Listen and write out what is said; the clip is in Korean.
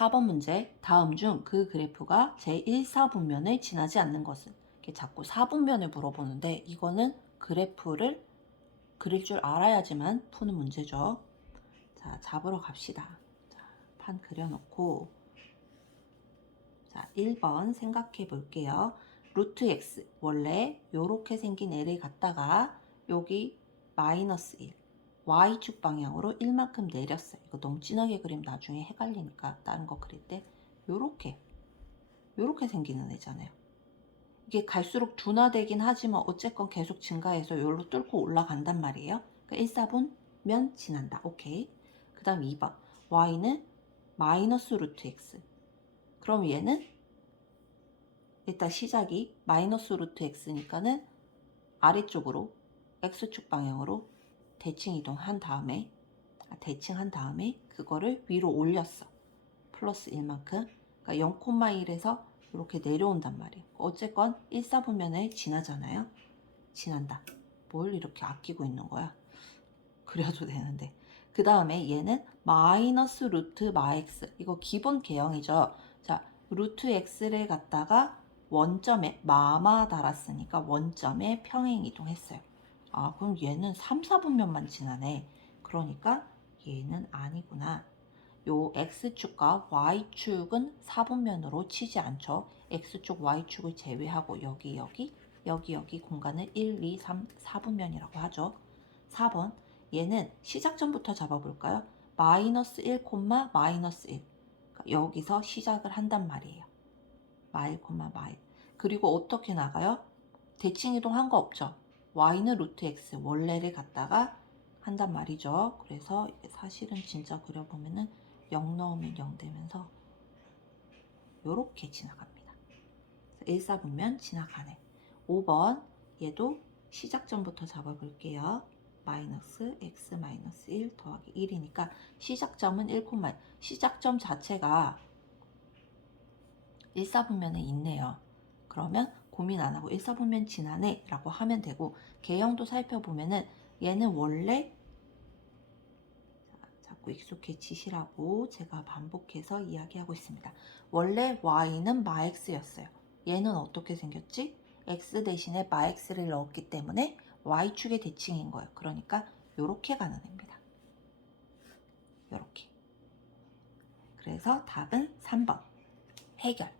4번 문제. 다음 중 그 그래프가 제1사분면을 지나지 않는 것은? 이렇게 자꾸 4분면을 물어보는데 이거는 그래프를 그릴 줄 알아야지만 푸는 문제죠. 자, 잡으러 갑시다. 자, 판 그려놓고 자, 1번 생각해 볼게요. 루트 x 원래 요렇게 생긴 애를 갖다가 여기 마이너스 1 y축 방향으로 1만큼 내렸어요. 이거 너무 진하게 그리면 나중에 헷갈리니까 다른 거 그릴 때 요렇게 요렇게 생기는 애잖아요. 이게 갈수록 둔화되긴 하지만 어쨌건 계속 증가해서 요로 뚫고 올라간단 말이에요. 그러니까 1사분면 지난다. 오케이. 그 다음 2번 y는 마이너스 루트 x 그럼 얘는 일단 시작이 마이너스 루트 x니까는 아래쪽으로 x축 방향으로 대칭 이동한 다음에 아, 대칭한 다음에 그거를 위로 올렸어. 플러스 1만큼. 그러니까 0,1에서 이렇게 내려온단 말이에요. 어쨌건 1사분면에 지나잖아요. 지난다. 뭘 이렇게 아끼고 있는 거야? 그려도 되는데. 그 다음에 얘는 마이너스 루트 마x. 이거 기본 개형이죠. 자, 루트 x를 갖다가 원점에 마마 달았으니까 원점에 평행 이동했어요. 아, 그럼 얘는 3, 4분면만 지나네. 그러니까 얘는 아니구나. 요 x축과 y축은 4분면으로 치지 않죠. x축, y축을 제외하고 여기, 여기, 여기, 여기 공간을 1, 2, 3, 4분면이라고 하죠. 4번. 얘는 시작점부터 잡아볼까요? 마이너스 1, 마이너스 1. 그러니까 여기서 시작을 한단 말이에요. 마일, 마일. 그리고 어떻게 나가요? 대칭 이동한 거 없죠? Y는 루트 x 원래를 갖다가 한단 말이죠. 그래서 사실은 진짜 그려보면은 0 넣으면 0 되면서 요렇게 지나갑니다. 1, 4분면 지나가네. 5번 얘도 시작점부터 잡아볼게요. 마이너스 x 마이너스 1 더하기 1이니까 시작점은 1, 시작점 자체가 1, 4분면에 있네요. 그러면 고민 안 하고 1, 4분면 지나네 라고 하면 되고 개형도 살펴보면은 얘는 원래 자, 자꾸 익숙해지시라고 제가 반복해서 이야기하고 있습니다. 원래 y는 마x였어요. 얘는 어떻게 생겼지? x 대신에 마x를 넣었기 때문에 y축의 대칭인 거예요. 그러니까 이렇게 가는 애입니다. 이렇게. 그래서 답은 3번. 해결.